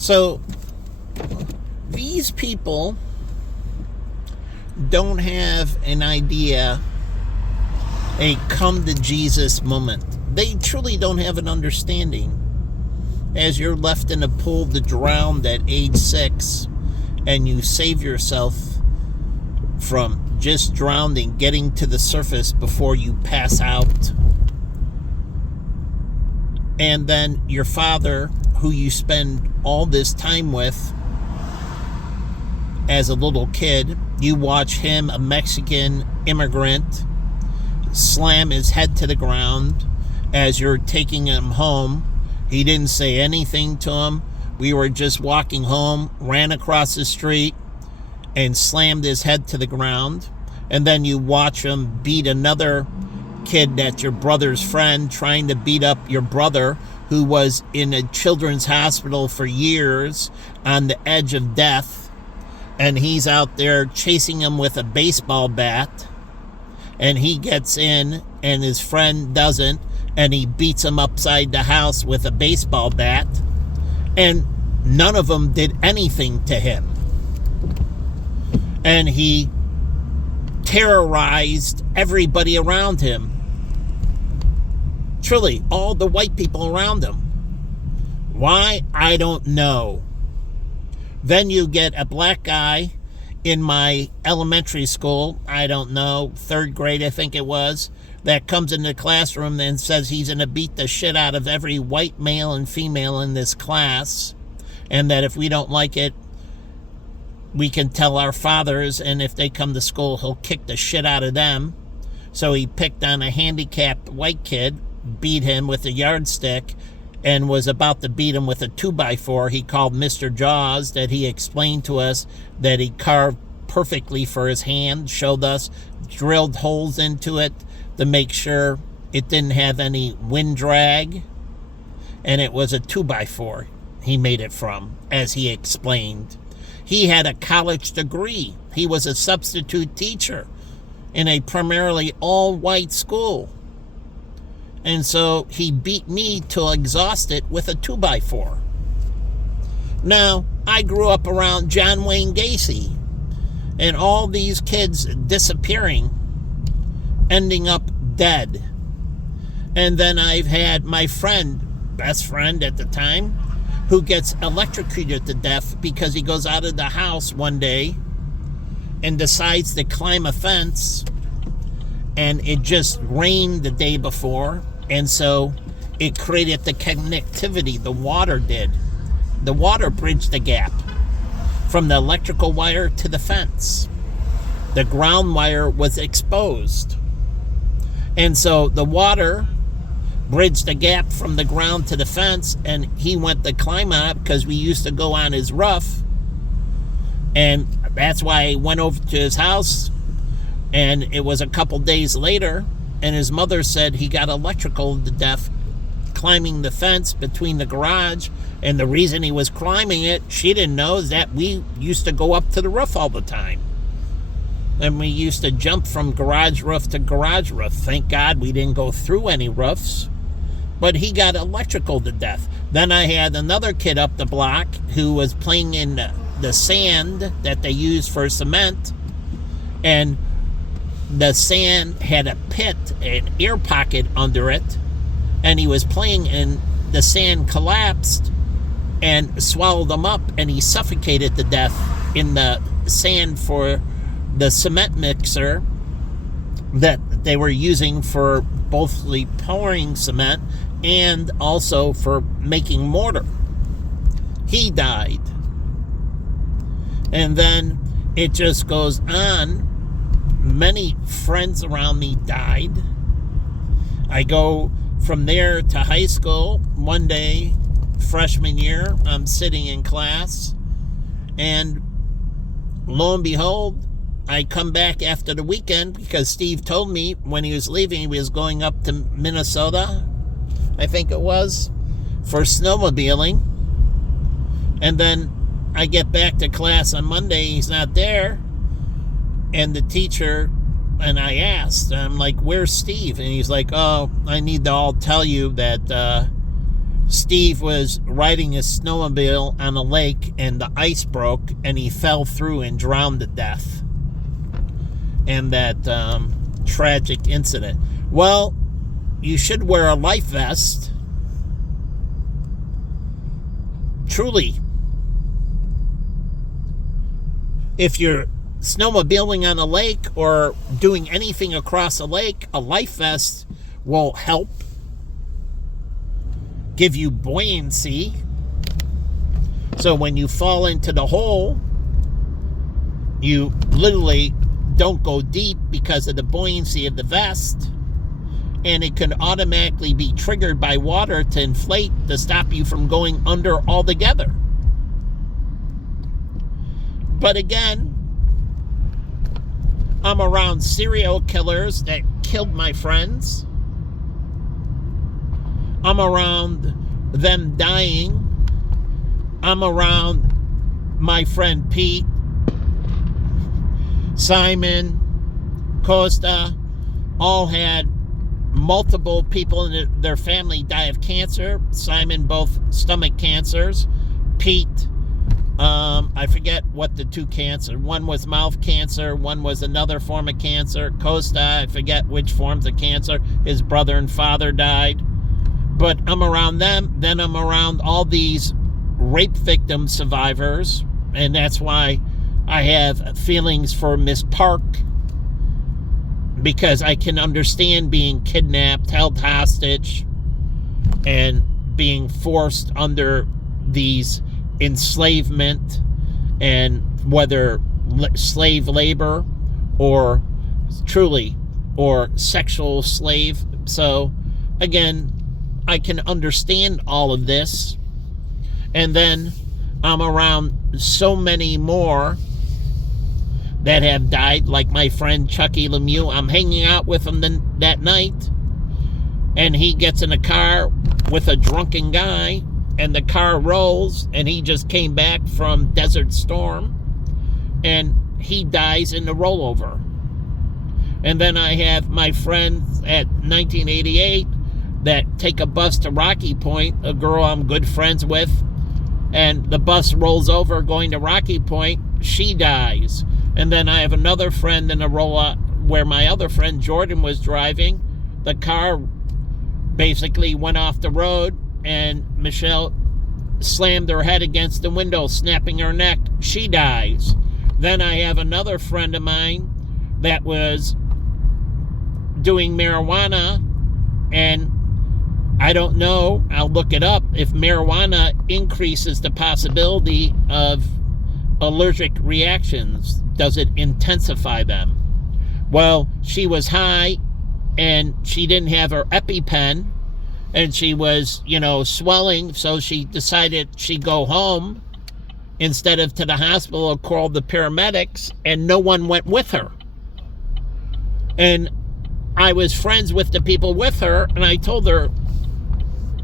So these people don't have an idea, a come to Jesus moment. They truly don't have an understanding. As you're left in a pool to drown at age 6, and you save yourself from just drowning, getting to the surface before you pass out. And then your father, who you spend all this time with as a little kid, you watch him, a Mexican immigrant, slam his head to the ground as you're taking him home. He didn't say anything to him. We were just walking home, ran across the street, and slammed his head to the ground. And then you watch him beat another kid that's your brother's friend, trying to beat up your brother, who was in a children's hospital for years on the edge of death. And he's out there chasing him with a baseball bat. And he gets in, and his friend doesn't. And he beats him upside the house with a baseball bat. And none of them did anything to him. And he terrorized everybody around him. Truly, all the white people around him. Why? I don't know. Then you get a black guy in my elementary school, I don't know, 3rd grade I think it was, that comes in the classroom and says he's going to beat the shit out of every white male and female in this class, and that if we don't like it, we can tell our fathers, and if they come to school, he'll kick the shit out of them. So he picked on a handicapped white kid, beat him with a yardstick, and was about to beat him with a 2x4. He called Mr. Jaws, that he explained to us that he carved perfectly for his hand, showed us, drilled holes into it to make sure it didn't have any wind drag, and it was a 2x4 he made it from, as he explained. He had a college degree. He was a substitute teacher in a primarily all-white school. And so he beat me till exhausted with a 2x4. Now, I grew up around John Wayne Gacy, and all these kids disappearing, ending up dead. And then I've had my friend, best friend at the time, who gets electrocuted to death because he goes out of the house one day and decides to climb a fence, and it just rained the day before, and so it created the connectivity. The water did. The water bridged the gap from the electrical wire to the fence. The ground wire was exposed. And so the water bridged the gap from the ground to the fence, and he went to climb on it because we used to go on his roof. And that's why I went over to his house, and it was a couple days later, and his mother said he got electrical to death climbing the fence between the garage. And the reason he was climbing it, she didn't know, is that we used to go up to the roof all the time. And we used to jump from garage roof to garage roof. Thank God we didn't go through any roofs. But he got electrical to death. Then I had another kid up the block who was playing in the sand that they use for cement. And the sand had a pit, an air pocket under it. And he was playing, and the sand collapsed and swallowed him up, and he suffocated to death in the sand for the cement mixer that they were using for both the pouring cement and also for making mortar. He died. And then it just goes on. Many friends around me died. I go from there to high school. One day, freshman year, I'm sitting in class, and lo and behold, I come back after the weekend because Steve told me when he was leaving, he was going up to Minnesota, I think it was, for snowmobiling. And then I get back to class on Monday, he's not there. And the teacher, and I asked, I'm like, where's Steve? And he's like, oh, I need to all tell you that Steve was riding his snowmobile on a lake and the ice broke and he fell through and drowned to death. And that tragic incident. Well, you should wear a life vest. Truly. If you're snowmobiling on a lake or doing anything across a lake, a life vest will help give you buoyancy. So when you fall into the hole, you literally don't go deep because of the buoyancy of the vest. And it can automatically be triggered by water to inflate to stop you from going under altogether. But again, I'm around serial killers that killed my friends. I'm around them dying. I'm around my friend Pete, Simon, Costa, all had multiple people in their family die of cancer. Simon, both stomach cancers. Pete, I forget what the two cancer. One was mouth cancer. One was another form of cancer. Costa, I forget which forms of cancer. His brother and father died. But I'm around them. Then I'm around all these rape victim survivors. And that's why I have feelings for Miss Park. Because I can understand being kidnapped, held hostage, and being forced under these enslavement, and whether slave labor or truly or sexual slave. So again, I can understand all of this. And then I'm around so many more that have died, like my friend Chucky Lemieux. I'm hanging out with him that night, and he gets in a car with a drunken guy, and the car rolls, and he just came back from Desert Storm, and he dies in the rollover. And then I have my friends at 1988 that take a bus to Rocky Point, a girl I'm good friends with, and the bus rolls over going to Rocky Point, she dies. And then I have another friend in a roll where my other friend Jordan was driving. The car basically went off the road, and Michelle slammed her head against the window, snapping her neck. She dies. Then I have another friend of mine that was doing marijuana, and I don't know, I'll look it up, if marijuana increases the possibility of allergic reactions. Does it intensify them? Well, she was high, and she didn't have her EpiPen, and she was, swelling, so she decided she'd go home instead of to the hospital or call the paramedics, and no one went with her. And I was friends with the people with her, and I told her,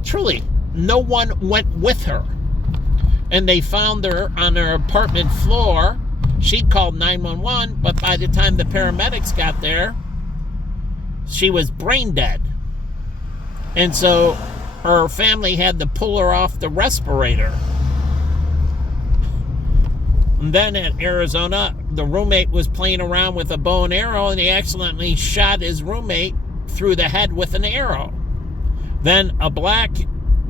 truly, no one went with her. And they found her on her apartment floor. She called 911, but by the time the paramedics got there, she was brain dead. And so her family had to pull her off the respirator. And then at Arizona, the roommate was playing around with a bow and arrow, and he accidentally shot his roommate through the head with an arrow. Then a black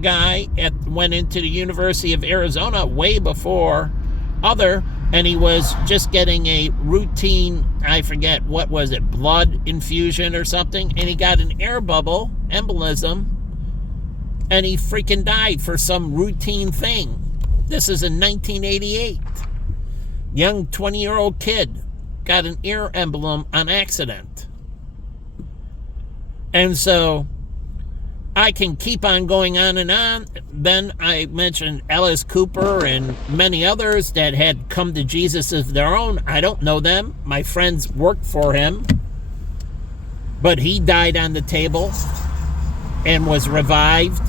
guy went into the University of Arizona way before and he was just getting a routine, I forget, what was it, blood infusion or something, and he got an air bubble embolism, and he freaking died for some routine thing. This is in 1988. Young 20-year-old kid got an ear embolum on accident. And so I can keep on going on and on. Then I mentioned Alice Cooper and many others that had come to Jesus of their own. I don't know them. My friends worked for him. But he died on the table and was revived.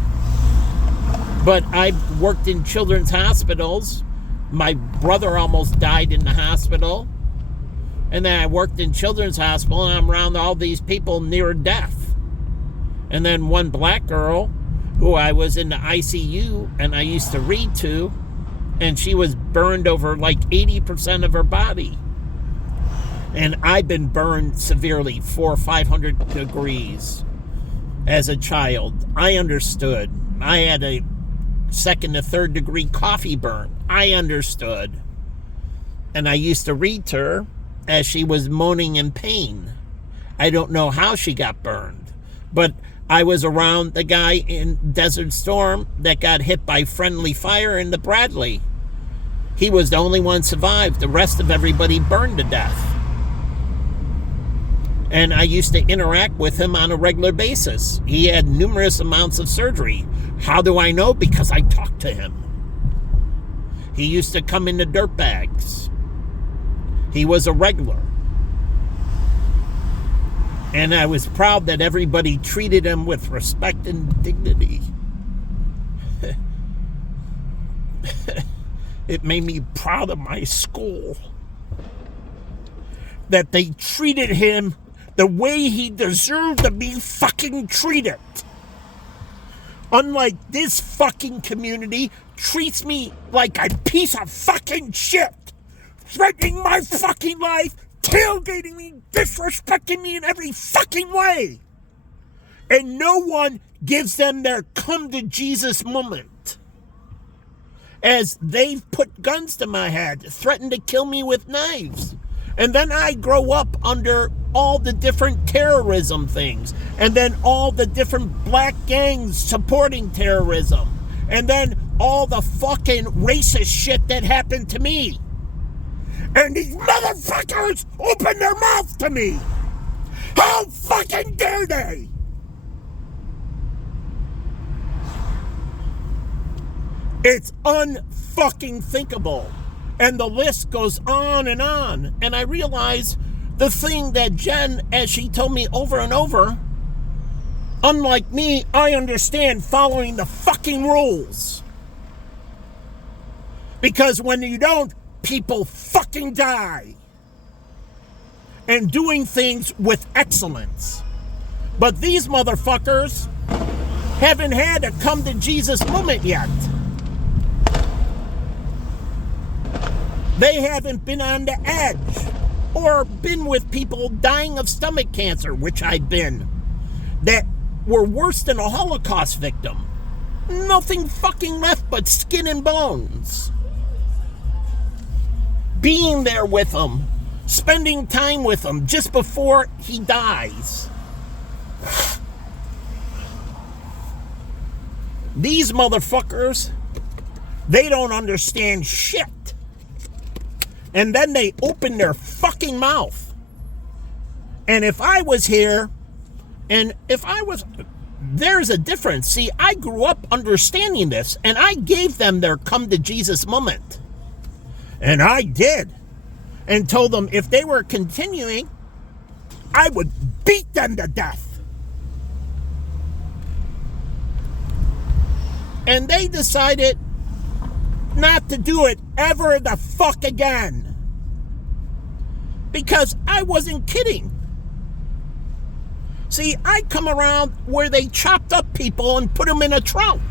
But I worked in children's hospitals. My brother almost died in the hospital. And then I worked in children's hospital, and I'm around all these people near death. And then one black girl who I was in the ICU and I used to read to, and she was burned over like 80% of her body. And I've been burned severely, 400 or 500 degrees as a child. I understood. I had a 2nd to 3rd degree coffee burn. I understood. And I used to read to her as she was moaning in pain. I don't know how she got burned, but I was around the guy in Desert Storm that got hit by friendly fire in the Bradley. He was the only one survived. The rest of everybody burned to death. And I used to interact with him on a regular basis. He had numerous amounts of surgery. How do I know? Because I talked to him. He used to come in the dirt bags. He was a regular. And I was proud that everybody treated him with respect and dignity. It made me proud of my school. That they treated him the way he deserved to be fucking treated. Unlike this fucking community treats me like a piece of fucking shit. Threatening my fucking life, tailgating me, disrespecting me in every fucking way. And no one gives them their come to Jesus moment. As they've put guns to my head, threatened to kill me with knives. And then I grow up under all the different terrorism things. And then all the different black gangs supporting terrorism. And then all the fucking racist shit that happened to me. And these motherfuckers open their mouth to me. How fucking dare they? It's unfucking thinkable. And the list goes on. And I realize the thing that Jen, as she told me over and over, unlike me, I understand following the fucking rules. Because when you don't, people fucking die. And doing things with excellence. But these motherfuckers haven't had a come to Jesus moment yet. They haven't been on the edge or been with people dying of stomach cancer, which I've been, that were worse than a Holocaust victim. Nothing fucking left but skin and bones. Being there with him, spending time with him just before he dies. These motherfuckers, they don't understand shit. And then they open their fucking mouth. And if I was here, there's a difference. See, I grew up understanding this, and I gave them their come to Jesus moment. And I did. And told them if they were continuing, I would beat them to death. And they decided not to do it ever the fuck again. Because I wasn't kidding. See, I come around where they chopped up people and put them in a trunk.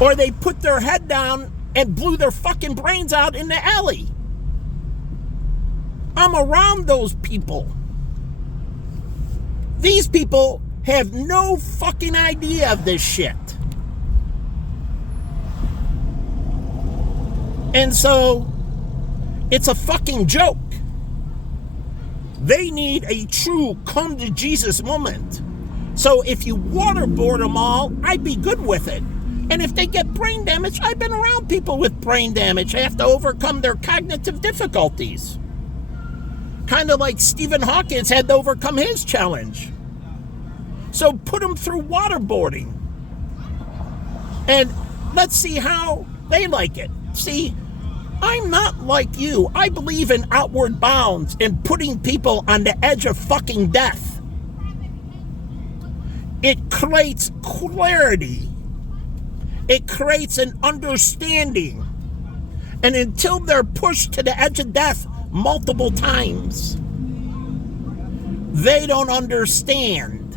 Or they put their head down and blew their fucking brains out in the alley. I'm around those people. These people have no fucking idea of this shit. And so, it's a fucking joke. They need a true come to Jesus moment. So if you waterboard them all, I'd be good with it. And if they get brain damage, I've been around people with brain damage. They have to overcome their cognitive difficulties. Kind of like Stephen Hawking had to overcome his challenge. So put them through waterboarding. And let's see how they like it. See, I'm not like you. I believe in outward bounds and putting people on the edge of fucking death. It creates clarity. It creates an understanding. And until they're pushed to the edge of death multiple times, they don't understand.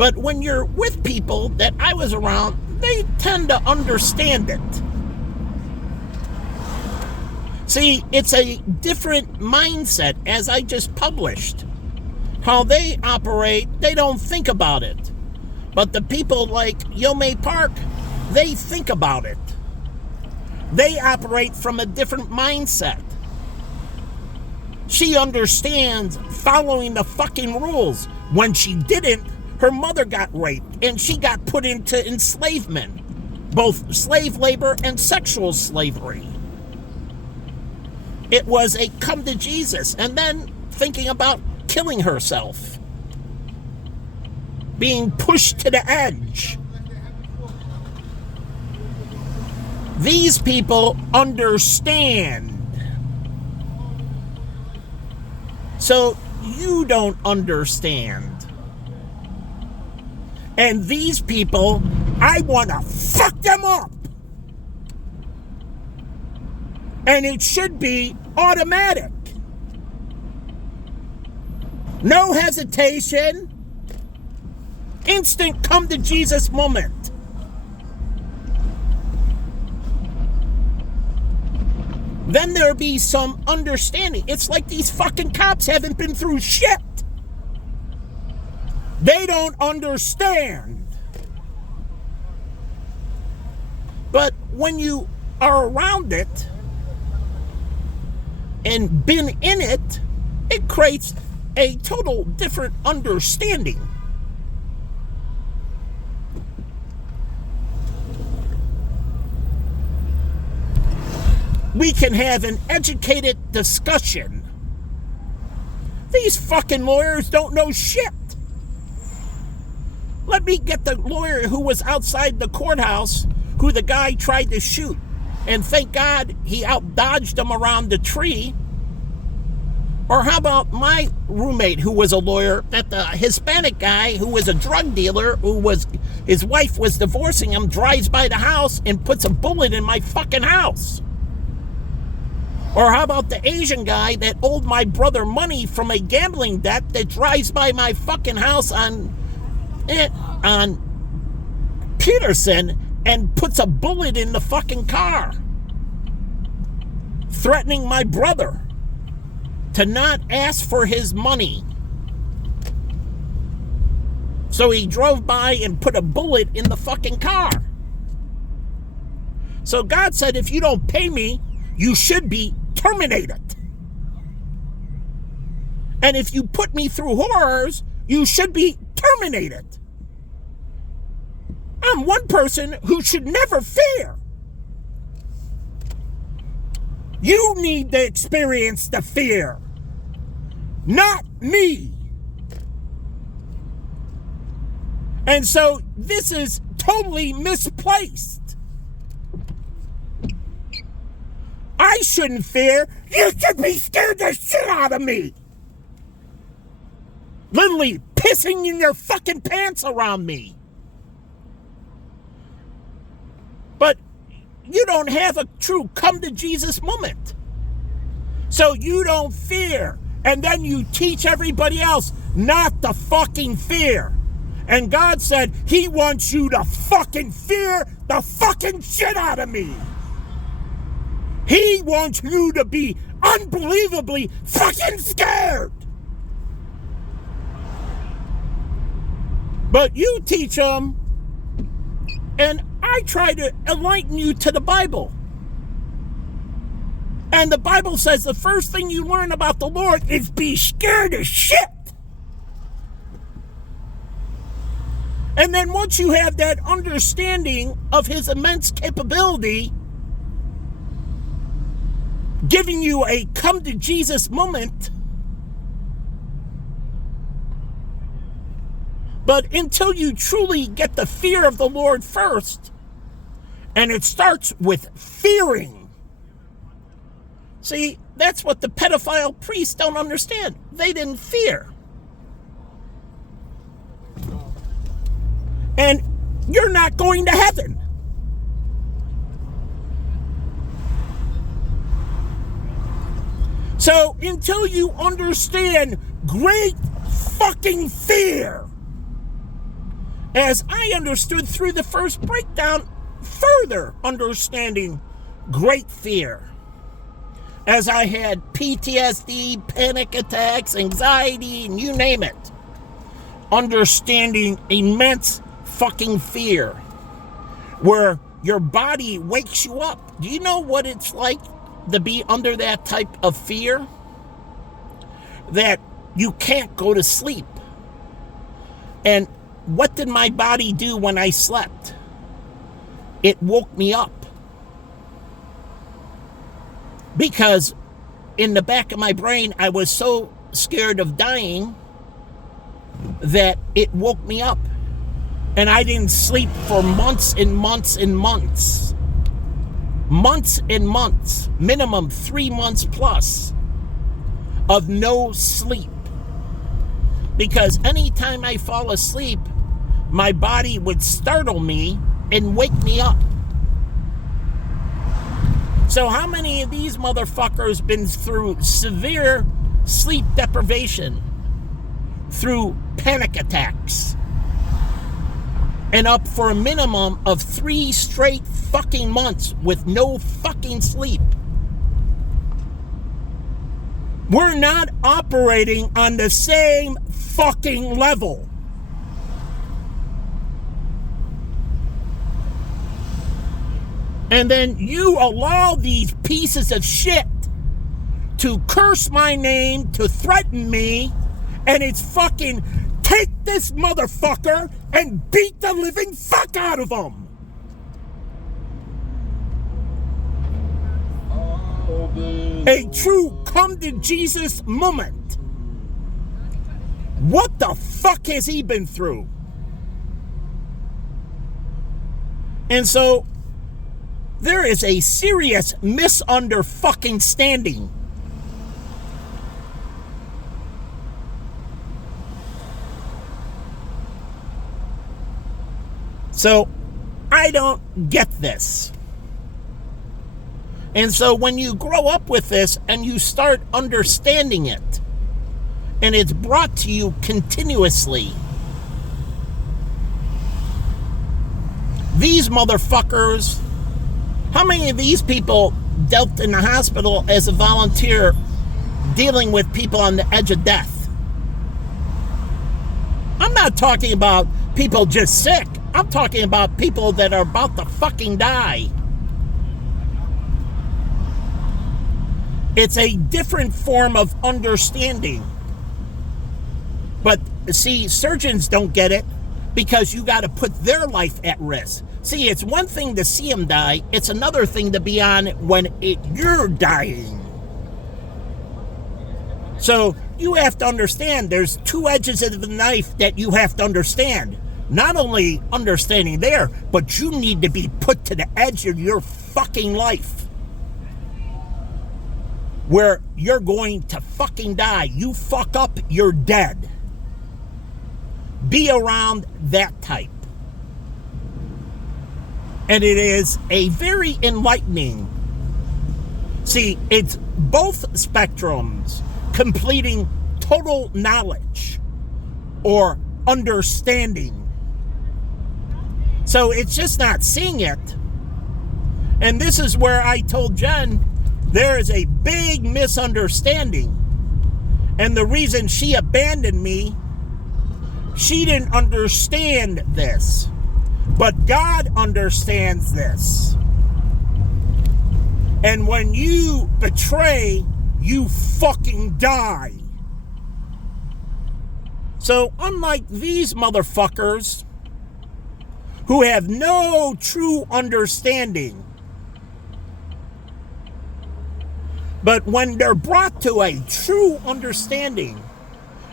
But when you're with people that I was around, they tend to understand it. See, it's a different mindset, as I just published. How they operate, they don't think about it. But the people like Yeomei Park, they think about it. They operate from a different mindset. She understands following the fucking rules. When she didn't, her mother got raped and she got put into enslavement, both slave labor and sexual slavery. It was a come to Jesus, and then thinking about killing herself, being pushed to the edge. These people understand. So you don't understand. And these people, I want to fuck them up. And it should be automatic. No hesitation. Instant come to Jesus moment. Then there'll be some understanding. It's like these fucking cops haven't been through shit. They don't understand. But when you are around it and been in it, it creates a total different understanding. We can have an educated discussion. These fucking lawyers don't know shit. Let me get the lawyer who was outside the courthouse, who the guy tried to shoot. And thank God he out-dodged him around the tree. Or how about my roommate who was a lawyer, that the Hispanic guy who was a drug dealer, his wife was divorcing him, drives by the house and puts a bullet in my fucking house. Or how about the Asian guy that owed my brother money from a gambling debt that drives by my fucking house on Peterson and puts a bullet in the fucking car, threatening my brother to not ask for his money. So he drove by and put a bullet in the fucking car. So God said, if you don't pay me, you should be terminated. And if you put me through horrors, you should be terminated. I'm one person who should never fear. You need to experience the fear, not me. And so this is totally misplaced. I shouldn't fear. You should be scared the shit out of me. Literally pissing in your fucking pants around me. But you don't have a true come to Jesus moment. So you don't fear. And then you teach everybody else not to fucking fear. And God said he wants you to fucking fear the fucking shit out of me. He wants you to be unbelievably fucking scared. But you teach them, and I try to enlighten you to the Bible. And the Bible says the first thing you learn about the Lord is be scared as shit. And then once you have that understanding of his immense capability, giving you a come to Jesus moment, but until you truly get the fear of the Lord first, and it starts with fearing. See, that's what the pedophile priests don't understand. They didn't fear. And you're not going to heaven. So until you understand great fucking fear, as I understood through the first breakdown, further understanding great fear. As I had PTSD, panic attacks, anxiety, and you name it. Understanding immense fucking fear. Where your body wakes you up. Do you know what it's like to be under that type of fear? That you can't go to sleep. And what did my body do when I slept? It woke me up. Because in the back of my brain, I was so scared of dying that it woke me up. And I didn't sleep for months and months and months. Months and months. Minimum 3 months plus of no sleep. Because anytime I fall asleep, my body would startle me and wake me up. So how many of these motherfuckers been through severe sleep deprivation, through panic attacks, and up for a minimum of 3 straight fucking months with no fucking sleep? We're not operating on the same fucking level. And then you allow these pieces of shit to curse my name, to threaten me, and it's fucking take this motherfucker and beat the living fuck out of him. A true come to Jesus moment. What the fuck has he been through? And so there is a serious misunderstanding. So I don't get this. And so when you grow up with this and you start understanding it, and it's brought to you continuously, these motherfuckers, how many of these people dealt in the hospital as a volunteer dealing with people on the edge of death? I'm not talking about people just sick. I'm talking about people that are about to fucking die. It's a different form of understanding. But see, surgeons don't get it because you got to put their life at risk. See, it's one thing to see them die. It's another thing to be on when you're dying. So you have to understand there's 2 edges of the knife that you have to understand. Not only understanding there, but you need to be put to the edge of your fucking life. Where you're going to fucking die. You fuck up, you're dead. Be around that type. And it is a very enlightening. See, it's both spectrums completing total knowledge or understanding. So it's just not seeing it. And this is where I told Jen there is a big misunderstanding. And the reason she abandoned me, she didn't understand this. But God understands this. And when you betray, you fucking die. So unlike these motherfuckers who have no true understanding, but when they're brought to a true understanding,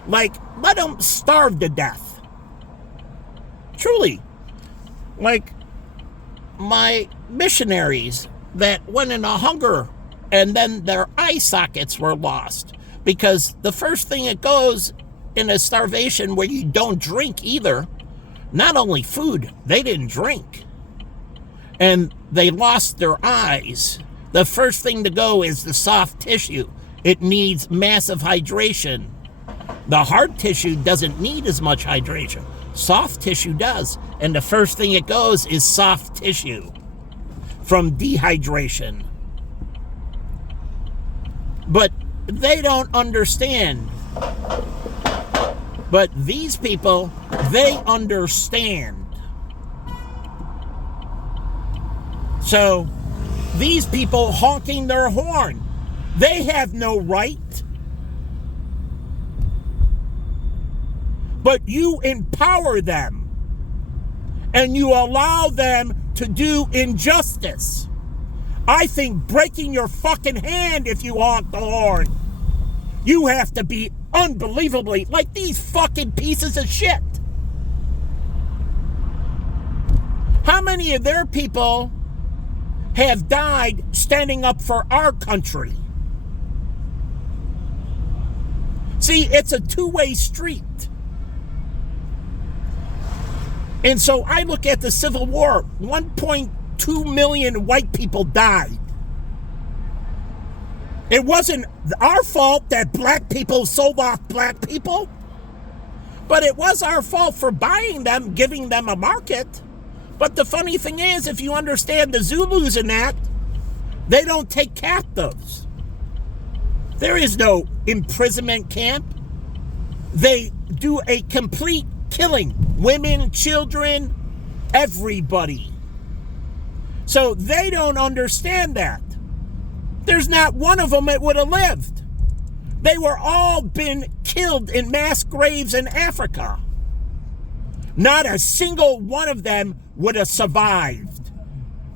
like let them starve to death. Truly. Like my missionaries that went into hunger and then their eye sockets were lost. Because the first thing it goes in a starvation where you don't drink either, not only food, they didn't drink. And they lost their eyes. The first thing to go is the soft tissue. It needs massive hydration. The hard tissue doesn't need as much hydration. Soft tissue does. And the first thing it goes is soft tissue from dehydration. But they don't understand. But these people, they understand. So, these people honking their horn, they have no right. But you empower them. And you allow them to do injustice. I think breaking your fucking hand if you honk the horn. You have to be unbelievably like these fucking pieces of shit. How many of their people have died standing up for our country? See, it's a two-way street. And so I look at the Civil War, 1.2 million white people died. It wasn't our fault that black people sold off black people, but it was our fault for buying them, giving them a market. But the funny thing is, if you understand the Zulus in that, they don't take captives. There is no imprisonment camp. They do a complete killing. Women, children, everybody. So they don't understand that. There's not one of them that would have lived. They were all been killed in mass graves in Africa. Not a single one of them would have survived.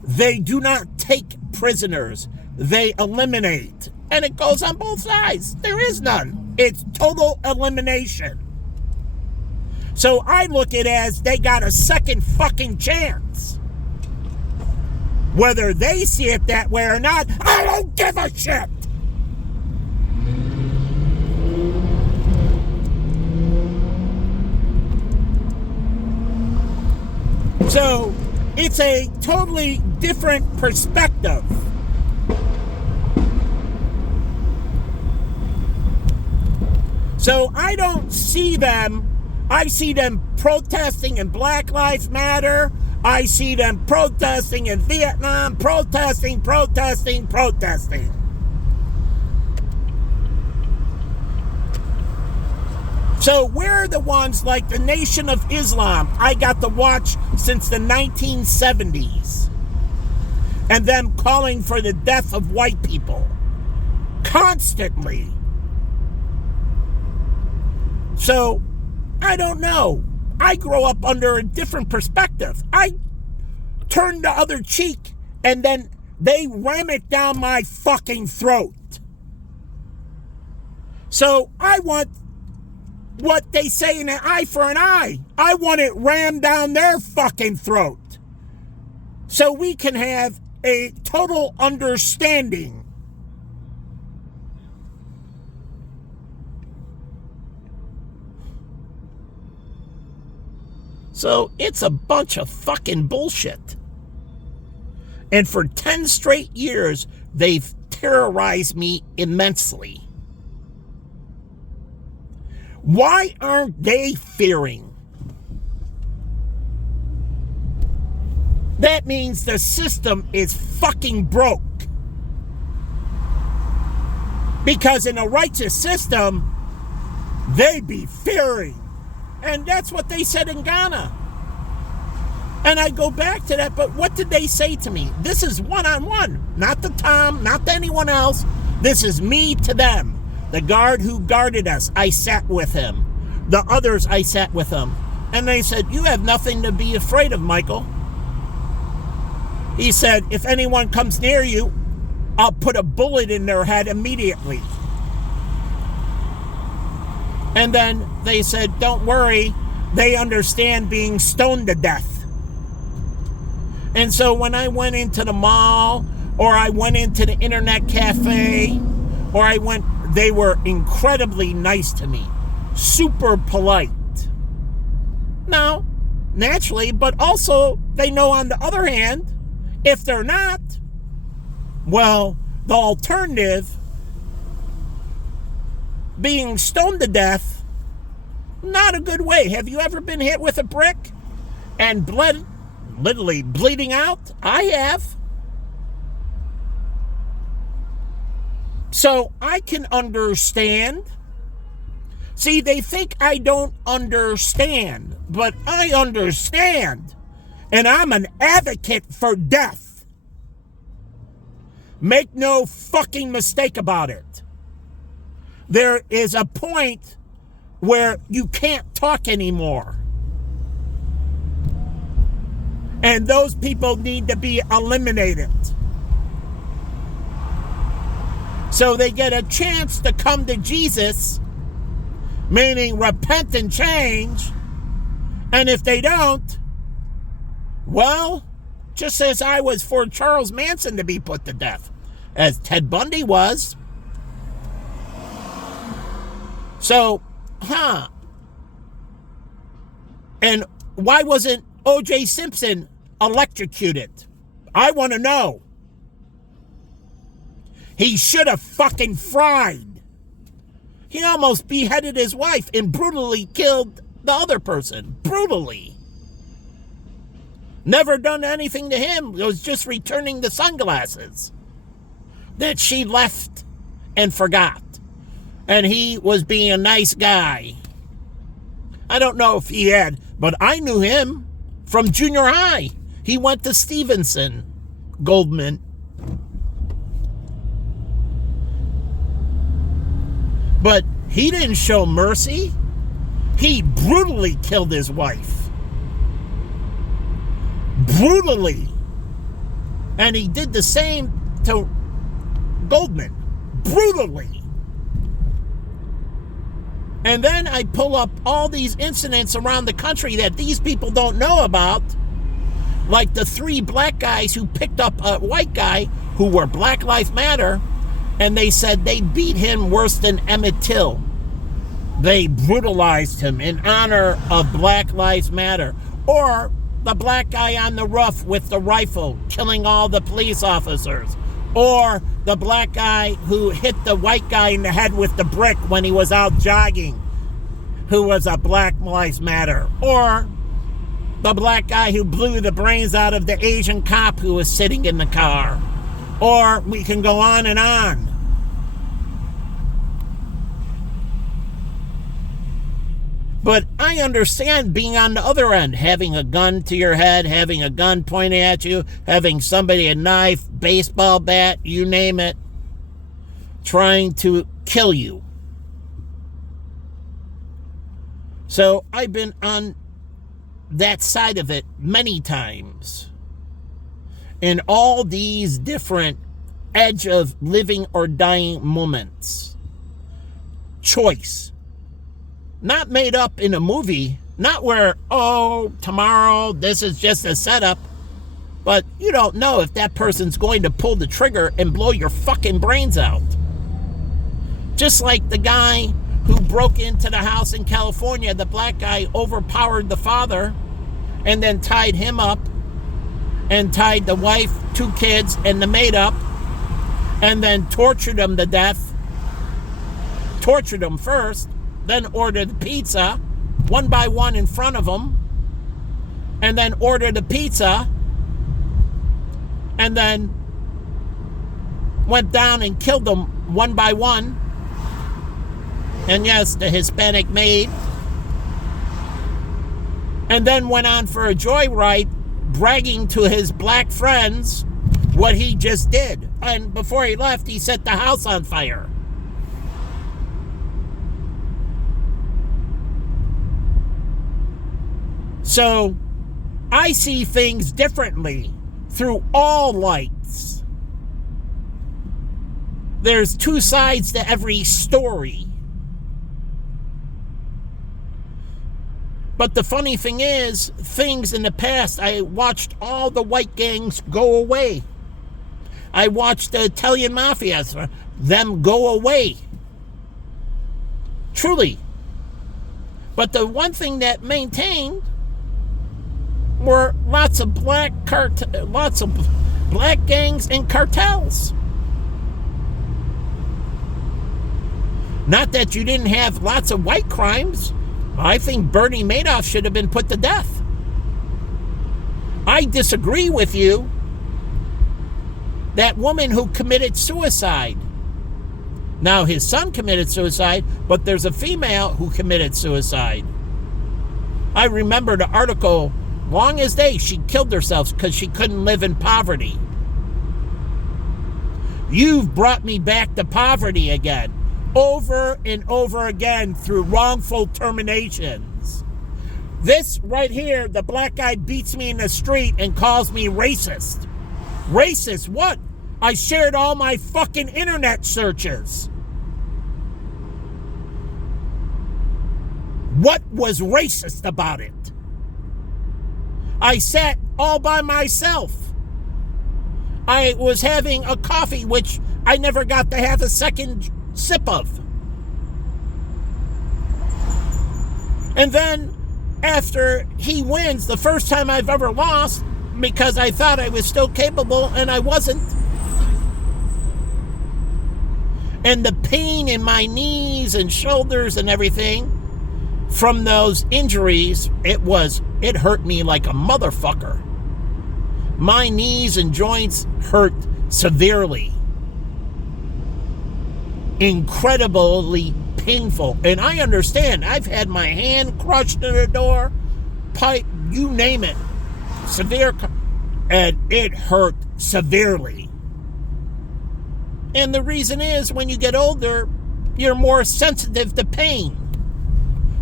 They do not take prisoners. They eliminate. And it goes on both sides. There is none. It's total elimination. So I look at it as they got a second fucking chance. Whether they see it that way or not, I don't give a shit. So it's a totally different perspective. So I don't see them. I see them protesting in Black Lives Matter. I see them protesting in Vietnam, protesting. So we're the ones like the Nation of Islam I got to watch since the 1970s. And them calling for the death of white people. Constantly. So, I don't know. I grow up under a different perspective. I turn the other cheek and then they ram it down my fucking throat. So I want what they say, an eye for an eye. I want it rammed down their fucking throat. So we can have a total understanding. So it's a bunch of fucking bullshit. And for 10 straight years, they've terrorized me immensely. Why aren't they fearing? That means the system is fucking broke. Because in a righteous system, they be fearing. And that's what they said in Ghana. And I go back to that, but what did they say to me? This is one-on-one, not to Tom, not to anyone else. This is me to them. The guard who guarded us, I sat with him. The others, I sat with them. And they said, you have nothing to be afraid of, Michael. He said, if anyone comes near you, I'll put a bullet in their head immediately. And then they said, don't worry, they understand being stoned to death. And so when I went into the mall, or I went into the internet cafe, or they were incredibly nice to me. Super polite. Now, naturally, but also they know on the other hand, if they're not, well, the alternative, being stoned to death, Not a good way. Have you ever been hit with a brick and bled, literally bleeding out? I have. So I can understand. See, they think I don't understand, but I understand. And I'm an advocate for death. Make no fucking mistake about it. There is a point where you can't talk anymore. And those people need to be eliminated. So they get a chance to come to Jesus, meaning repent and change. And if they don't, well, just as I was for Charles Manson to be put to death, as Ted Bundy was. So, and why wasn't O.J. Simpson electrocuted? I want to know. He should have fucking fried. He almost beheaded his wife and brutally killed the other person. Brutally. Never done anything to him. It was just returning the sunglasses that she left and forgot. And he was being a nice guy. I don't know if he had, but I knew him from junior high. He went to Stevenson Goldman. But he didn't show mercy. He brutally killed his wife. Brutally. And he did the same to Goldman. Brutally. And then I pull up all these incidents around the country that these people don't know about. Like the 3 black guys who picked up a white guy who were Black Lives Matter. And they said they beat him worse than Emmett Till. They brutalized him in honor of Black Lives Matter. Or the black guy on the roof with the rifle killing all the police officers. Or the black guy who hit the white guy in the head with the brick when he was out jogging, who was a Black Lives Matter. Or the black guy who blew the brains out of the Asian cop who was sitting in the car. Or we can go on and on. But I understand being on the other end, having a gun to your head, having a gun pointing at you, having somebody a knife, baseball bat, you name it, trying to kill you. So I've been on that side of it many times. In all these different edge of living or dying moments. Choice. Not made up in a movie. Not where, oh, tomorrow, this is just a setup. But you don't know if that person's going to pull the trigger and blow your fucking brains out. Just like the guy who broke into the house in California, the black guy overpowered the father and then tied him up and tied the wife, 2 kids, and the maid up and then tortured them to death. Tortured them first. Then ordered the pizza, one by one in front of them, and then ordered the pizza, and then went down and killed them one by one. And yes, the Hispanic maid. And then went on for a joyride, bragging to his black friends what he just did. And before he left, he set the house on fire. So, I see things differently through all lights. There's 2 sides to every story. But the funny thing is, things in the past, I watched all the white gangs go away. I watched the Italian mafia, them go away. Truly. But the one thing that maintained were lots of black gangs and cartels. Not that you didn't have lots of white crimes. I think Bernie Madoff should have been put to death. I disagree with you. That woman who committed suicide. Now, his son committed suicide, but there's a female who committed suicide. I remember the article, long as day, she killed herself because she couldn't live in poverty. You've brought me back to poverty again, over and over again through wrongful terminations. This right here, the black guy beats me in the street and calls me racist. Racist what? I shared all my fucking internet searches. What was racist about it? I sat all by myself. I was having a coffee, which I never got to have a second sip of. And then after he wins, the first time I've ever lost, because I thought I was still capable and I wasn't. And the pain in my knees and shoulders and everything from those injuries, it hurt me like a motherfucker. My knees and joints hurt severely. Incredibly painful. And I understand. I've had my hand crushed in a door, pipe, you name it. Severe, and it hurt severely. And the reason is, when you get older, you're more sensitive to pain.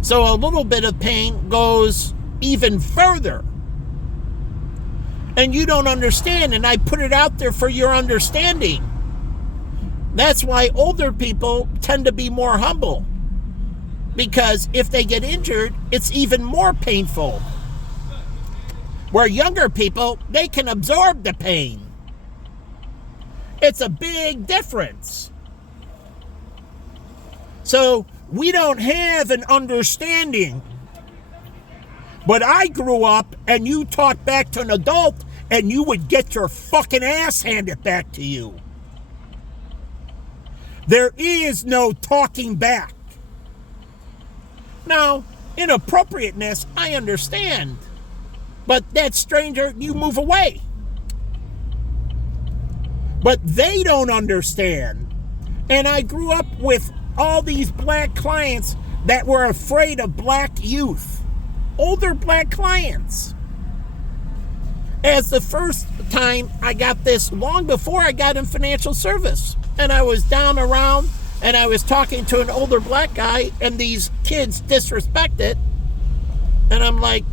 So a little bit of pain goes even further. And you don't understand, and I put it out there for your understanding. That's why older people tend to be more humble. Because if they get injured, it's even more painful. Where younger people, they can absorb the pain. It's a big difference. So we don't have an understanding. But I grew up and you talked back to an adult and you would get your fucking ass handed back to you. There is no talking back. Now, inappropriateness, I understand. But that stranger, you move away. But they don't understand. And I grew up with all these black clients that were afraid of black youth. Older black clients. As the first time I got this, long before I got in financial service. And I was down around and I was talking to an older black guy and these kids disrespected. And I'm like,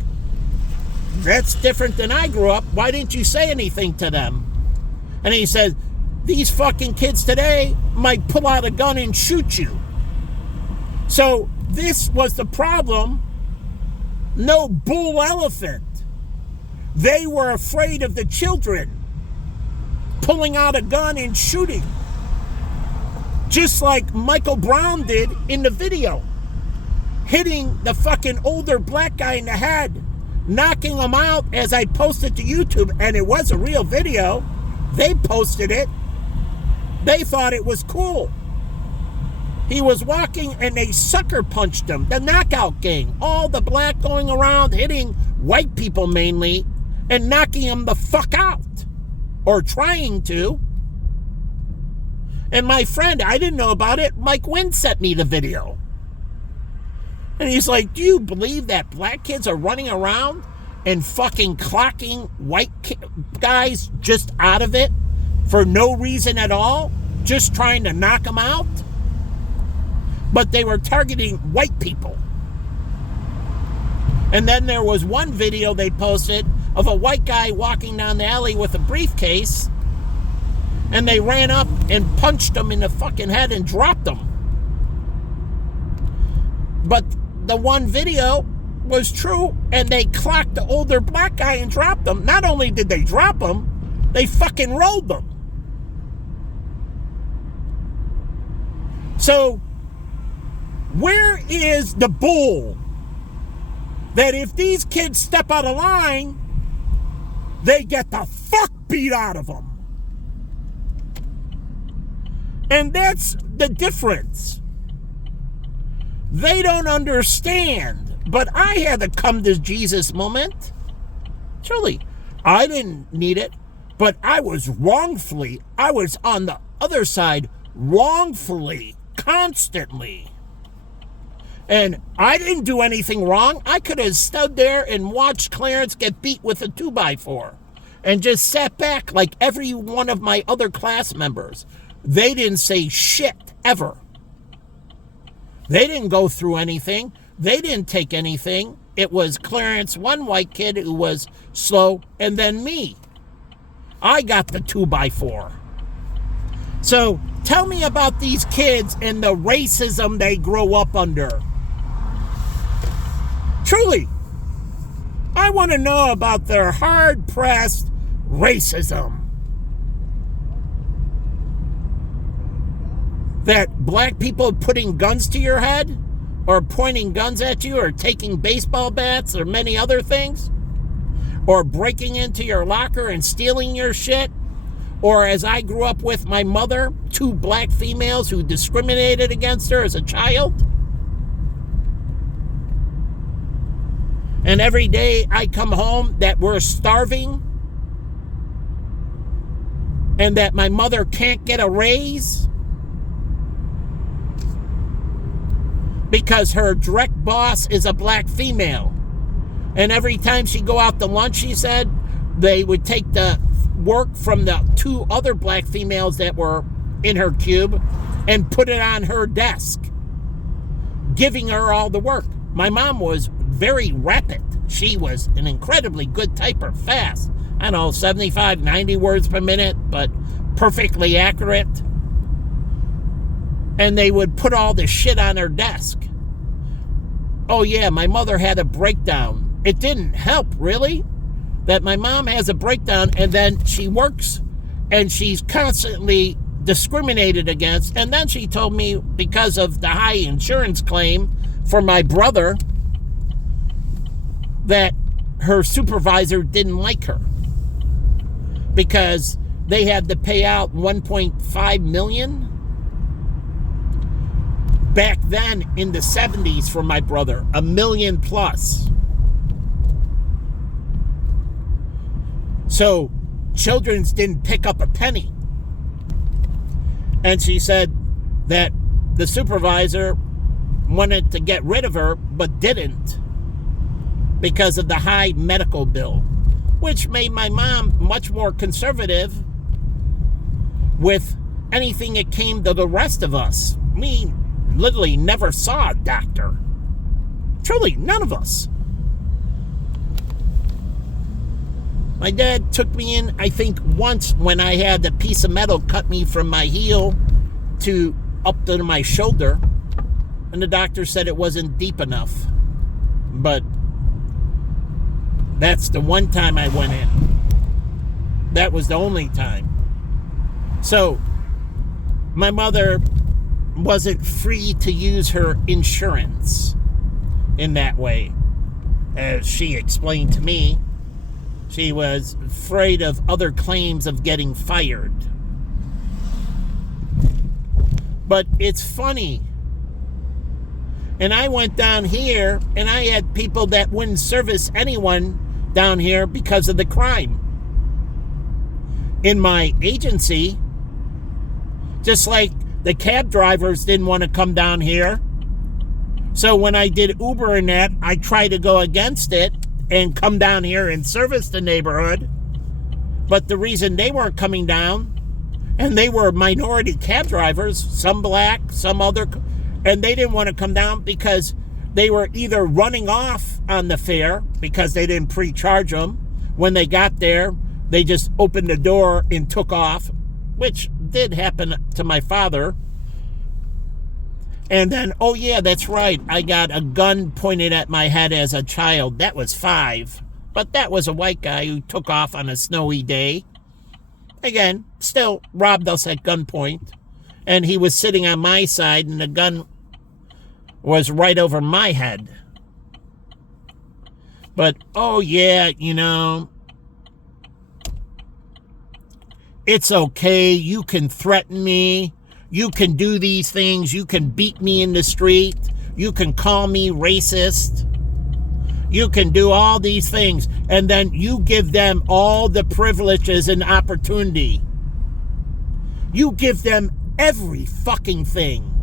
that's different than I grew up. Why didn't you say anything to them? And he said, these fucking kids today might pull out a gun and shoot you. So this was the problem. No bull elephant. They were afraid of the children pulling out a gun and shooting. Just like Michael Brown did in the video. Hitting the fucking older black guy in the head. Knocking him out as I posted to YouTube. And it was a real video. They posted it. They thought it was cool. He was walking and they sucker punched him. The knockout gang. All the black going around hitting white people mainly and knocking them the fuck out. Or trying to. And my friend, I didn't know about it, Mike Wynn sent me the video. And he's like, do you believe that black kids are running around and fucking clocking white guys just out of it for no reason at all? Just trying to knock them out? But they were targeting white people. And then there was one video they posted of a white guy walking down the alley with a briefcase, and they ran up and punched him in the fucking head and dropped him. But the one video was true, and they clocked the older black guy and dropped him. Not only did they drop him, they fucking rolled him. So, where is the bull that if these kids step out of line, they get the fuck beat out of them? And that's the difference. They don't understand But I had a come to Jesus moment. Truly, I didn't need it, but I was on the other side wrongfully, constantly. And I didn't do anything wrong. I could have stood there and watched Clarence get beat with a 2x4 and just sat back like every one of my other class members. They didn't say shit, ever. They didn't go through anything. They didn't take anything. It was Clarence, one white kid who was slow, and then me. I got the 2x4. So tell me about these kids and the racism they grow up under. Truly, I want to know about their hard-pressed racism. That black people putting guns to your head, or pointing guns at you, or taking baseball bats, or many other things, or breaking into your locker and stealing your shit, or as I grew up with my mother, 2 black females who discriminated against her as a child. And every day I come home that we're starving and that my mother can't get a raise because her direct boss is a black female. And every time she go out to lunch, she said, they would take the work from the 2 other black females that were in her cube and put it on her desk, giving her all the work. My mom was very rapid. She was an incredibly good typer, fast. I don't know, 75, 90 words per minute, but perfectly accurate. And they would put all this shit on her desk. Oh yeah, my mother had a breakdown. It didn't help, really, that my mom has a breakdown and then she works and she's constantly discriminated against. And then she told me because of the high insurance claim for my brother that her supervisor didn't like her because they had to pay out $1.5 million back then in the 70s for my brother, $1 million plus. So Children's didn't pick up a penny. And she said that the supervisor wanted to get rid of her, but didn't because of the high medical bill, which made my mom much more conservative with anything that came to the rest of us. We literally never saw a doctor. Truly, none of us. My dad took me in, I think, once when I had a piece of metal cut me from my heel to up to my shoulder, and the doctor said it wasn't deep enough. But that's the one time I went in. That was the only time. So my mother wasn't free to use her insurance in that way. As she explained to me, she was afraid of other claims of getting fired. But it's funny. And I went down here and I had people that wouldn't service anyone down here because of the crime. In my agency, just like the cab drivers didn't want to come down here. So when I did Uber and that, I tried to go against it and come down here and service the neighborhood. But the reason they weren't coming down, and they were minority cab drivers, some black, some other, and they didn't want to come down because they were either running off on the fare because they didn't pre-charge them. When they got there, they just opened the door and took off, which did happen to my father. And then, oh yeah, that's right, I got a gun pointed at my head as a child. That was 5. But that was a white guy who took off on a snowy day. Again, still robbed us at gunpoint. And he was sitting on my side and the gun was right over my head. But, oh yeah, you know, it's okay, you can threaten me. You can do these things. You can beat me in the street. You can call me racist. You can do all these things, and then you give them all the privileges and opportunity. You give them every fucking thing.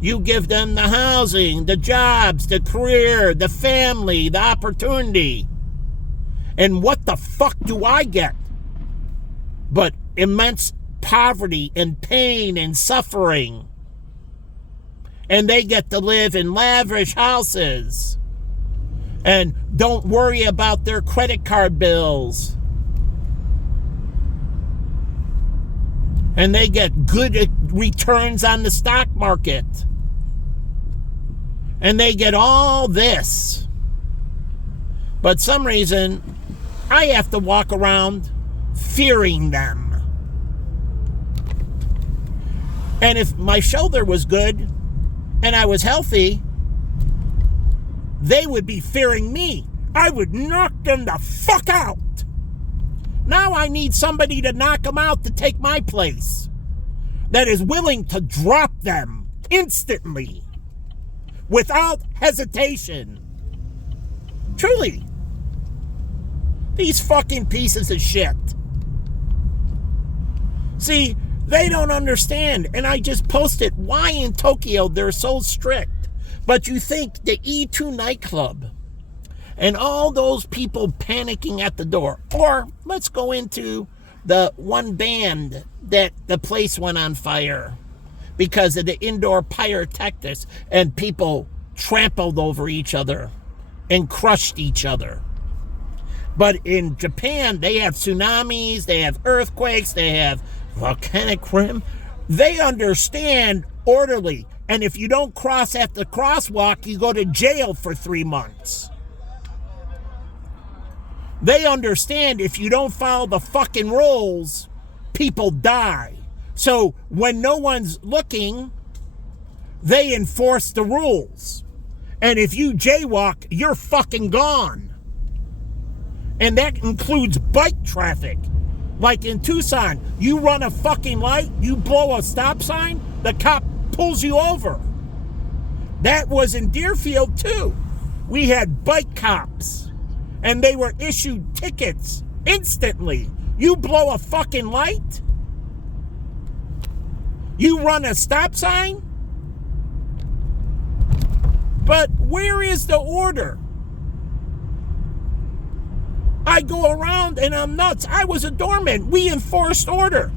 You give them the housing, the jobs, the career, the family, the opportunity. And what the fuck do I get? But immense poverty and pain and suffering. And they get to live in lavish houses and don't worry about their credit card bills. And they get good returns on the stock market. And they get all this. But some reason, I have to walk around fearing them. And if my shoulder was good and I was healthy, they would be fearing me. I would knock them the fuck out. Now I need somebody to knock them out to take my place, that is willing to drop them instantly, without hesitation. Truly. These fucking pieces of shit. See, they don't understand. And I just posted why in Tokyo they're so strict. But you think the E2 nightclub and all those people panicking at the door. Or let's go into the one band that the place went on fire because of the indoor pyrotechnics and people trampled over each other and crushed each other. But in Japan, they have tsunamis, they have earthquakes, they have volcanic rim. They understand orderly. And if you don't cross at the crosswalk, you go to jail for 3 months. They understand if you don't follow the fucking rules, people die. So when no one's looking, they enforce the rules. And if you jaywalk, you're fucking gone. And that includes bike traffic. Like in Tucson, you run a fucking light, you blow a stop sign, the cop pulls you over. That was in Deerfield too. We had bike cops, and they were issued tickets instantly. You blow a fucking light, you run a stop sign, but where is the order? I go around and I'm nuts. I was a doorman. We enforced order.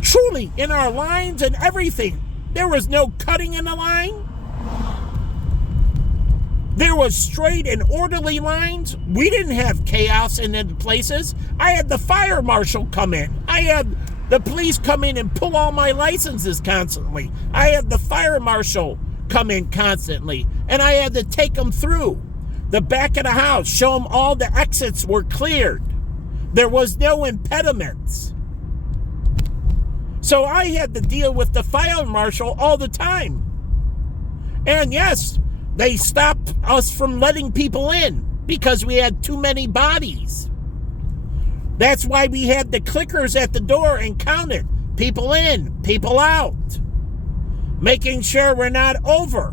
Truly, in our lines and everything. There was no cutting in the line. There was straight and orderly lines. We didn't have chaos in the places. I had the fire marshal come in. I had the police come in and pull all my licenses constantly. I had the fire marshal come in constantly. And I had to take them through the back of the house, show them all the exits were cleared. There was no impediments. So I had to deal with the fire marshal all the time. And yes, they stopped us from letting people in because we had too many bodies. That's why we had the clickers at the door and counted people in, people out, making sure we're not over.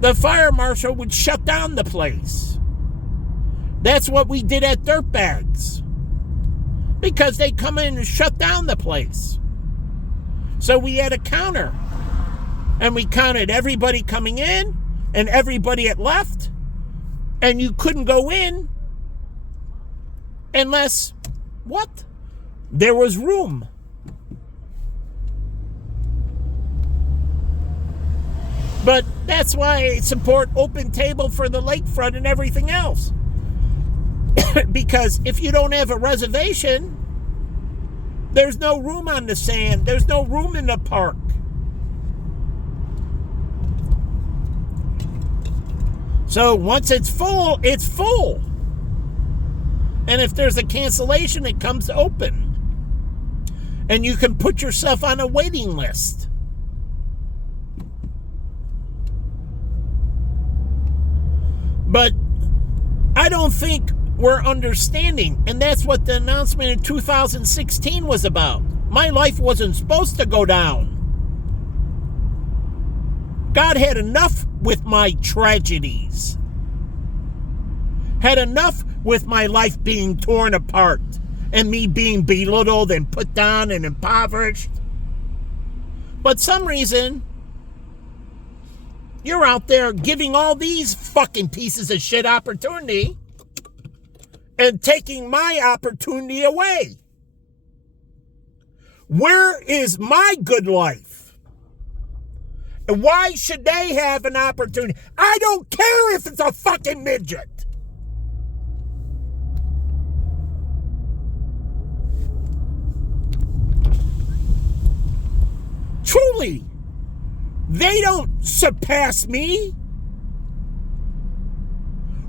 The fire marshal would shut down the place. That's what we did at Dirtbags, because they come in and shut down the place. So we had a counter, and we counted everybody coming in and everybody at left, and you couldn't go in unless, what? There was room. But that's why I support Open Table for the lakefront and everything else. Because if you don't have a reservation, there's no room on the sand. There's no room in the park. So once it's full, it's full. And if there's a cancellation, it comes open. And you can put yourself on a waiting list. But I don't think we're understanding. And that's what the announcement in 2016 was about. My life wasn't supposed to go down. God had enough with my tragedies. Had enough with my life being torn apart and me being belittled and put down and impoverished. But some reason, you're out there giving all these fucking pieces of shit opportunity and taking my opportunity away. Where is my good life? And why should they have an opportunity? I don't care if it's a fucking midget. Truly, they don't surpass me.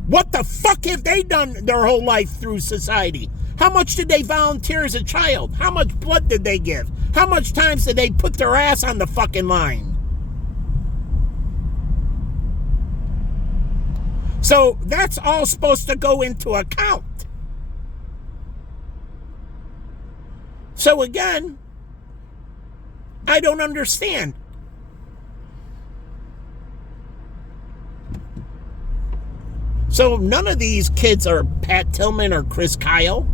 What the fuck have they done their whole life through society? How much did they volunteer as a child? How much blood did they give? How much times did they put their ass on the fucking line? So that's all supposed to go into account. So again, I don't understand. So none of these kids are Pat Tillman or Chris Kyle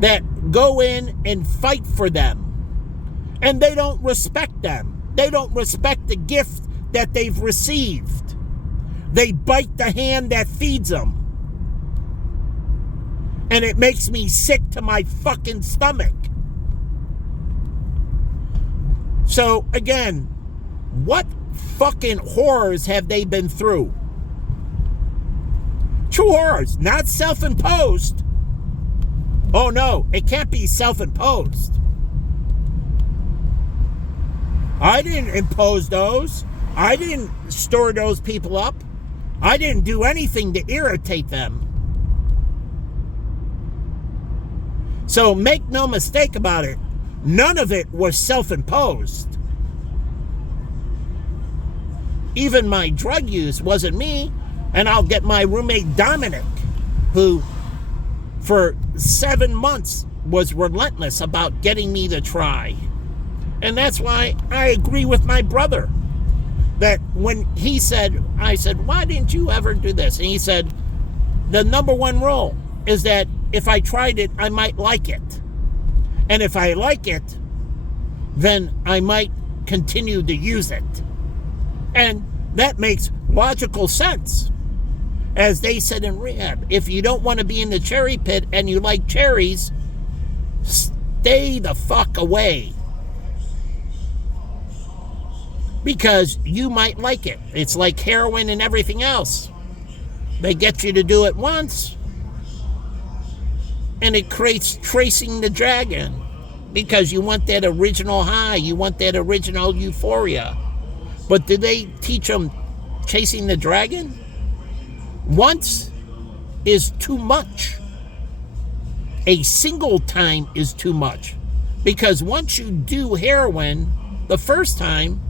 that go in and fight for them. And they don't respect them. They don't respect the gift that they've received. They bite the hand that feeds them. And it makes me sick to my fucking stomach. So again, what fucking horrors have they been through? True horrors, not self-imposed. Oh no, it can't be self-imposed. I didn't impose those. I didn't stir those people up. I didn't do anything to irritate them. So make no mistake about it, none of it was self-imposed. Even my drug use wasn't me, and I'll get my roommate Dominic, who for 7 months was relentless about getting me to try. And that's why I agree with my brother. That when he said, I said, why didn't you ever do this? And he said, the number one rule is that if I tried it, I might like it. And if I like it, then I might continue to use it. And that makes logical sense. As they said in rehab, if you don't want to be in the cherry pit and you like cherries, stay the fuck away. Because you might like it. It's like heroin and everything else. They get you to do it once, and it creates tracing the dragon. Because you want that original high, you want that original euphoria. But do they teach them chasing the dragon? Once is too much. A single time is too much. Because once you do heroin the first time,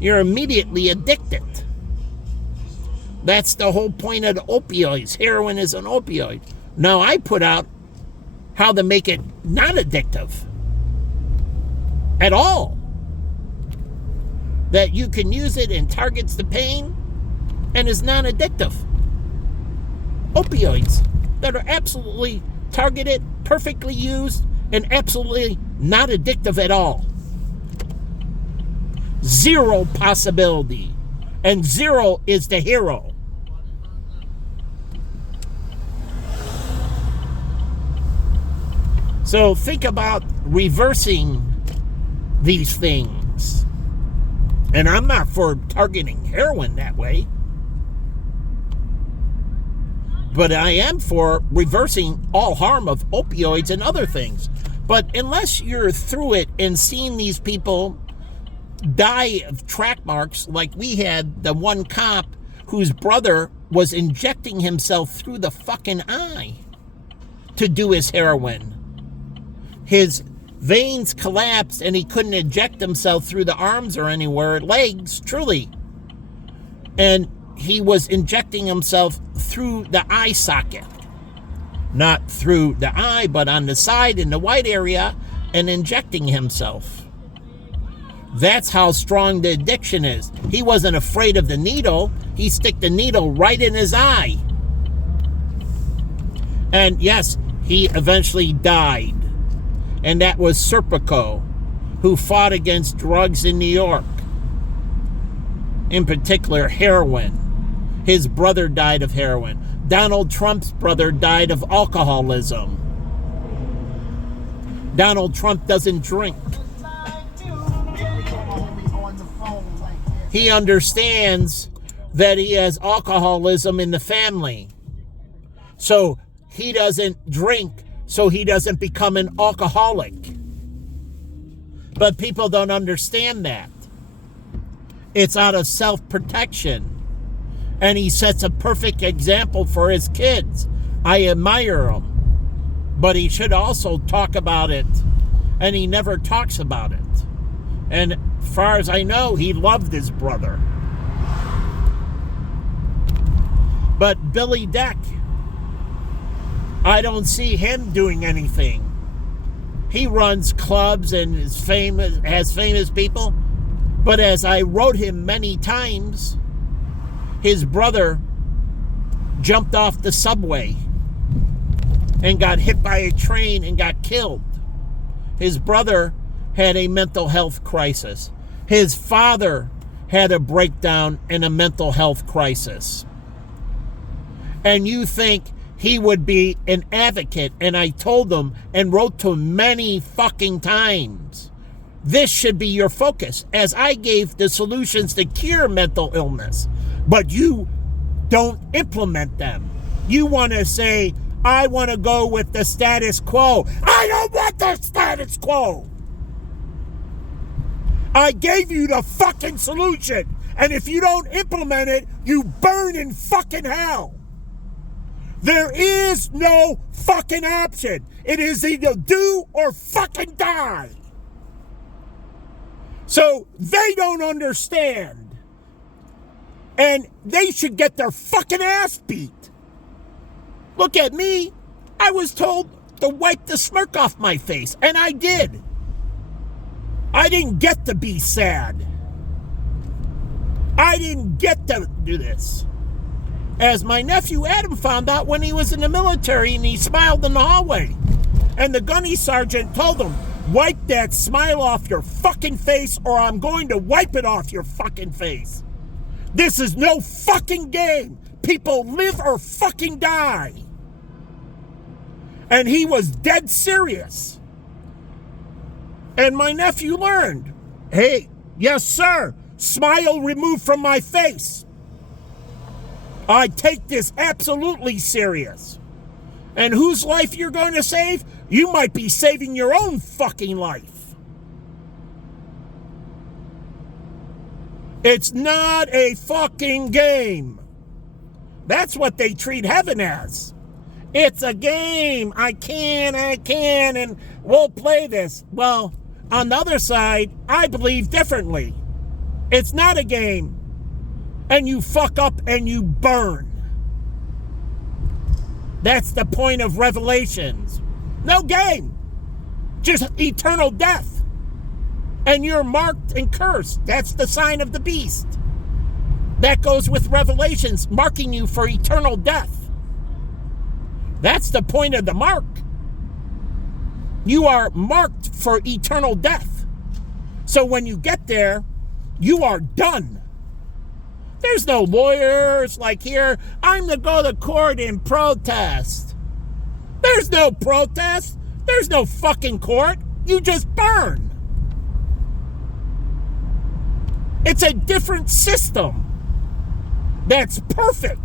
you're immediately addicted. That's the whole point of the opioids. Heroin is an opioid. Now I put out how to make it not addictive at all. That you can use it and targets the pain and is non-addictive. Opioids that are absolutely targeted, perfectly used, and absolutely not addictive at all. Zero possibility. And zero is the hero. So think about reversing these things. And I'm not for targeting heroin that way. But I am for reversing all harm of opioids and other things. But unless you're through it and seeing these people die of track marks, like we had the one cop whose brother was injecting himself through the fucking eye to do his heroin. His veins collapsed and he couldn't inject himself through the arms or anywhere, legs, truly. And he was injecting himself through the eye socket. Not through the eye, but on the side in the white area, and injecting himself. That's how strong the addiction is. He wasn't afraid of the needle. He stick the needle right in his eye. And yes, he eventually died. And that was Serpico, who fought against drugs in New York. In particular, heroin. His brother died of heroin. Donald Trump's brother died of alcoholism. Donald Trump doesn't drink. He understands that he has alcoholism in the family. So he doesn't drink, so he doesn't become an alcoholic. But people don't understand that. It's out of self-protection. And he sets a perfect example for his kids. I admire him. But he should also talk about it. And he never talks about it. And as far as I know, he loved his brother. But Billy Deck, I don't see him doing anything. He runs clubs and is famous, has famous people. But as I wrote him many times, his brother jumped off the subway and got hit by a train and got killed. His brother had a mental health crisis. His father had a breakdown and a mental health crisis. And you think he would be an advocate, and I told him and wrote to him many fucking times, this should be your focus, as I gave the solutions to cure mental illness. But you don't implement them. You want to say, I want to go with the status quo. I don't want the status quo. I gave you the fucking solution. And if you don't implement it, you burn in fucking hell. There is no fucking option. It is either do or fucking die. So they don't understand. And they should get their fucking ass beat. Look at me. I was told to wipe the smirk off my face, and I did. I didn't get to be sad. I didn't get to do this. As my nephew Adam found out when he was in the military and he smiled in the hallway. And the gunny sergeant told him, wipe that smile off your fucking face or I'm going to wipe it off your fucking face. This is no fucking game. People live or fucking die. And he was dead serious. And my nephew learned, hey, yes, sir, smile removed from my face. I take this absolutely serious. And whose life you're going to save? You might be saving your own fucking life. It's not a fucking game. That's what they treat heaven as. It's a game. I can, and we'll play this. Well, on the other side, I believe differently. It's not a game. And you fuck up and you burn. That's the point of Revelations. No game. Just eternal death. And you're marked and cursed. That's the sign of the beast. That goes with Revelations, marking you for eternal death. That's the point of the mark. You are marked for eternal death. So when you get there, you are done. There's no lawyers like here. I'm going to go to court and protest. There's no protest. There's no fucking court. You just burn. It's a different system. That's perfect.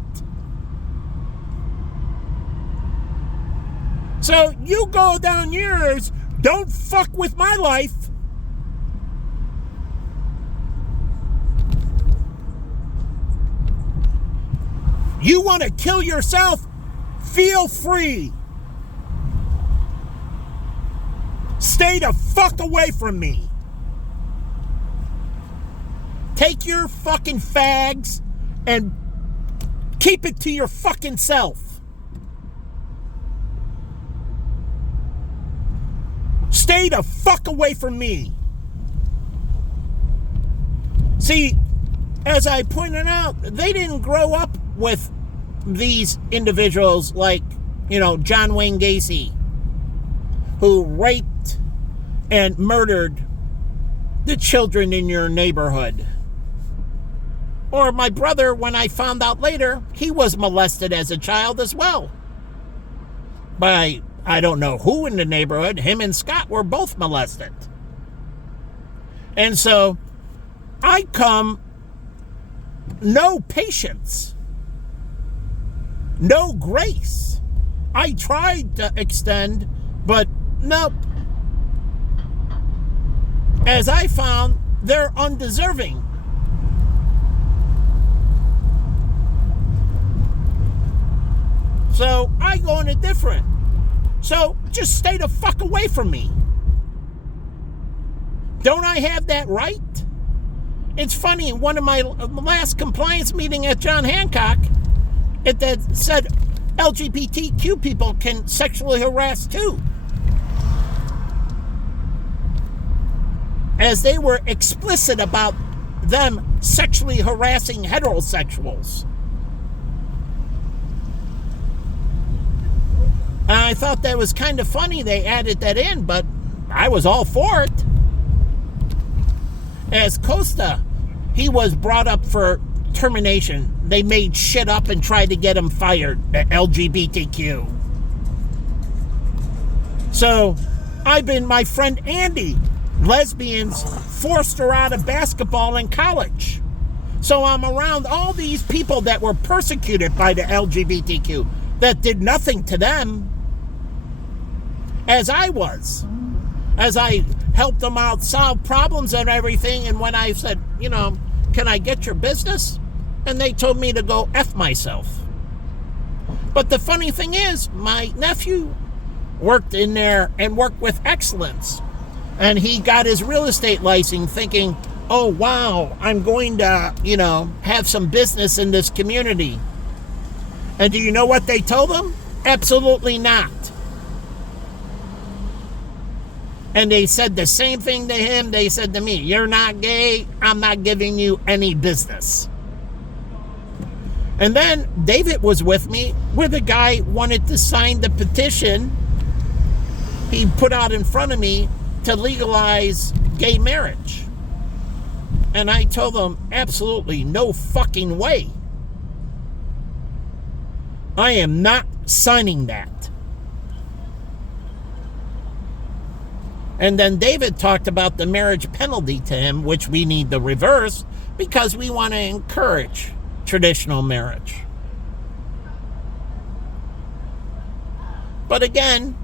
So you go down yours. Don't fuck with my life. You want to kill yourself? Feel free. Stay the fuck away from me. Take your fucking fags and keep it to your fucking self. Stay the fuck away from me. See, as I pointed out, they didn't grow up with these individuals like, John Wayne Gacy, who raped and murdered the children in your neighborhood. Or my brother, when I found out later, he was molested as a child as well. By, I don't know who in the neighborhood. Him and Scott were both molested. And so, I come, no patience, no grace. I tried to extend, but nope. As I found, they're undeserving. So I go in a different. So just stay the fuck away from me. Don't I have that right? It's funny, in one of my last compliance meeting at John Hancock, it said LGBTQ people can sexually harass too. As they were explicit about them sexually harassing heterosexuals. And I thought that was kind of funny they added that in, but I was all for it. As Costa, he was brought up for termination. They made shit up and tried to get him fired at LGBTQ. So, my friend Andy, lesbians forced her out of basketball in college. So I'm around all these people that were persecuted by the LGBTQ that did nothing to them, as I was. As I helped them out, solve problems and everything, and when I said, can I get your business? And they told me to go F myself. But the funny thing is, my nephew worked in there and worked with excellence. And he got his real estate license thinking, oh, wow, I'm going to, have some business in this community. And do you know what they told him? Absolutely not. And they said the same thing to him they said to me. You're not gay. I'm not giving you any business. And then David was with me where the guy wanted to sign the petition he put out in front of me to legalize gay marriage. And I told him, absolutely no fucking way. I am not signing that. And then David talked about the marriage penalty to him, which we need to reverse because we want to encourage traditional marriage. But again,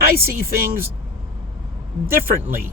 I see things differently.